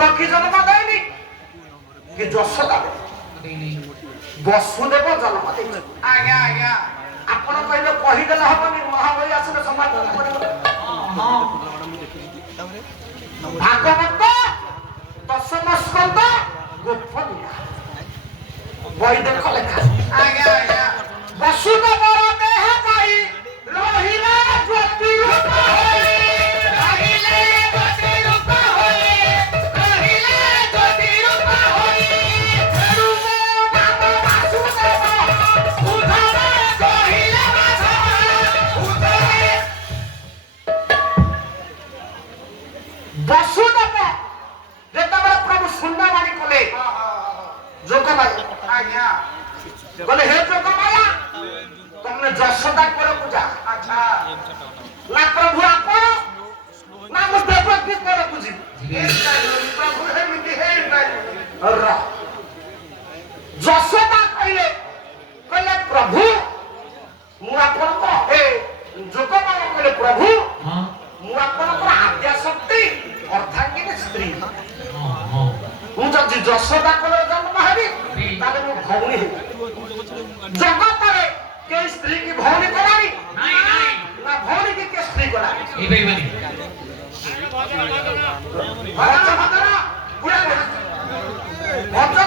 ଦେବକୀ ଜନ୍ମ ଦେଇନି କି ଯଶୋଦା ବସୁଦେବ ଜନ୍ମ ଦେଇଛି। ଆଜ୍ଞା ଆଜ୍ଞା ଆପଣ କହିଲେ କହିଦେଲେ ହବନି, ମହାବଳୀ ଆସିଲେ ସମାଧାନ କରିବ। ଭାଗବତ ଦଶମ ସ୍କନ୍ଧ ଗୋପନୀୟ ବହି ଦେଖ ଲେଖା। ଆଜ୍ଞା ଆଜ୍ଞା ବସୁଦେବର ଦେହ ପାଇ ରହିଲେ ଜ୍ୟୋତି ରୂପ ହୋଇ, ରହିଲେ ଜ୍ୟୋତି ରୂପ ହୋଇ, ରହିଲେ ଜ୍ୟୋତି ରୂପ ହୋଇ। ତେଣୁ ମୋ ନାମ ବାସୁଦେବ, ଉଦ୍ଧରେ କହିଲେ ମାଧବ, ଉଦ୍ଧରେ। ବସୁଦେବ ଯେତେବେଳେ ପ୍ରଭୁ ଶୂନ୍ୟବାଣୀ କଲେ, ଯୋଗମାୟା ଆଜ୍ଞା କହିଲେ ହେ ଯୋଗମାୟା ତମେ ଯଶୋଦା କୋଳକୁ ଯା। ଆଚ୍ଛା ନା ପ୍ରଭୁ ଆପଣ, ନା ମୁଁ ଦେବକୀ କୋଳକୁ ଯିବି। ପ୍ରଭୁ ଏମିତି ହେଇପାରିବ। ଯଶୋଦା କହିଲେ ପ୍ରଭୁ ମୁଁ ଆପଣଙ୍କ, ଏ ଯୋଗମାୟା କହିଲେ ପ୍ରଭୁ ମୁଁ ଆପଣଙ୍କର ଆଦ୍ୟା ଶକ୍ତି ଅର୍ଦ୍ଧାଙ୍ଗିନୀ ସ୍ତ୍ରୀ। ମୁଁ ଯଦି ଯଶୋଦା କୋଳରେ ଜନ୍ମ ହେବି ତାହେଲେ ମୁଁ ଭଉଣୀ ହେବି। ଜଗତରେ କେହି ସ୍ତ୍ରୀ କି ଭଉଣୀ କରାନି, ନା ଭଉଣୀ କି କିଏ ସ୍ତ୍ରୀ କରାନି। ଭଜନ ଭଜନ